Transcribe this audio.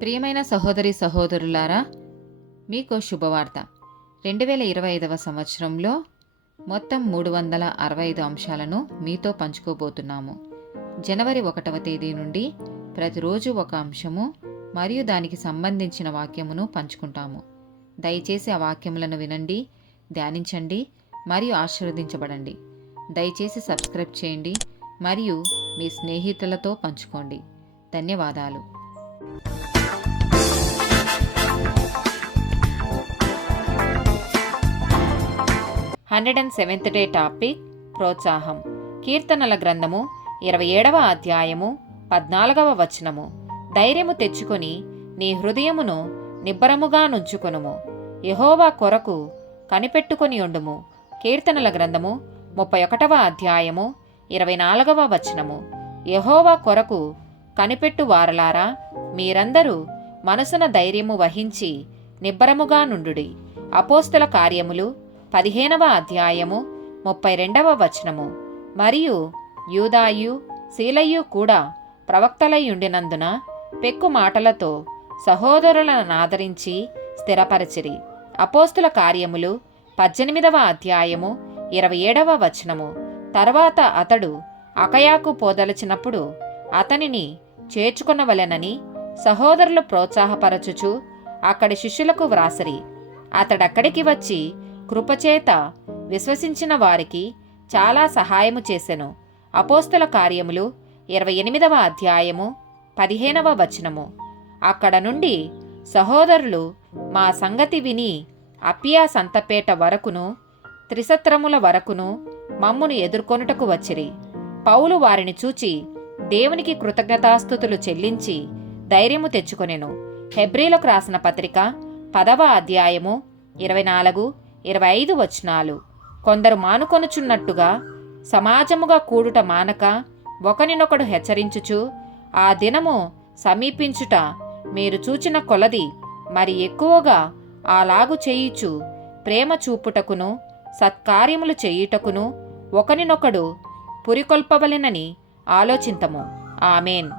ప్రియమైన సహోదరి సహోదరులారా, మీకు శుభవార్త. 2025 సంవత్సరంలో మొత్తం 365 అంశాలను మీతో పంచుకోబోతున్నాము. జనవరి 1వ తేదీ నుండి ప్రతిరోజు ఒక అంశము మరియు దానికి సంబంధించిన వాక్యమును పంచుకుంటాము. దయచేసి ఆ వాక్యములను వినండి, ధ్యానించండి మరియు ఆశీర్వదించబడండి. దయచేసి సబ్స్క్రైబ్ చేయండి మరియు మీ స్నేహితులతో పంచుకోండి. ధన్యవాదాలు. 107th డే టాపిక్ ప్రోత్సాహం. కీర్తనల గ్రంథము 27వ అధ్యాయము 14వ వచనము. ధైర్యము తెచ్చుకొని నీ హృదయమును నిబ్బరముగా నుంచుకొనుము, యెహోవా కొరకు కనిపెట్టుకొని ఉండుము. కీర్తనల గ్రంథము 31వ అధ్యాయము 24వ వచనము. యెహోవా కొరకు కనిపెట్టు వారలారా, మీరందరూ మనసున ధైర్యము వహించి నిబ్బరముగా నుండుడి. అపోస్తల కార్యములు 15వ అధ్యాయము 32వ వచనము. మరియు యూదాయు శీలయు కూడా ప్రవక్తలయుండినందున పెక్కు మాటలతో సహోదరులను ఆదరించి స్థిరపరచిరి. అపోస్తల కార్యములు 18వ అధ్యాయము 27వ వచనము. తర్వాత అతడు అకయాకు పోదలచినప్పుడు అతనిని చేర్చుకొనవలెనని సహోదరులు ప్రోత్సాహపరచుచు అక్కడి శిష్యులకు వ్రాసిరి. అతడక్కడికి వచ్చి కృపచేత విశ్వసించిన వారికి చాలా సహాయము చేసెను. అపోస్తల కార్యములు 28వ అధ్యాయము 15వ వచనము. అక్కడ నుండి సహోదరులు మా సంగతి విని అప్పియా సంతపేట వరకును త్రిసత్రముల వరకును మమ్మును ఎదుర్కొనుటకు వచ్చిరి. పౌలు వారిని చూచి దేవునికి కృతజ్ఞతాస్తుతులు చెల్లించి ధైర్యము తెచ్చుకొనెను. హెబ్రీలకు రాసిన పత్రిక 10వ అధ్యాయము 24-25 వచనాలు. కొందరు మానుకొనుచున్నట్టుగా సమాజముగా కూడుట మానక ఒకనినొకడు హెచ్చరించుచు ఆ దినము సమీపించుట మీరు చూచిన కొలది మరి ఎక్కువగా అలాగు చేయుచు ప్రేమ చూపుటకును సత్కార్యములు చేయుటకును ఒకనినొకడు పురికొల్పవలెనని ఆలోచింతము. ఆమేన్.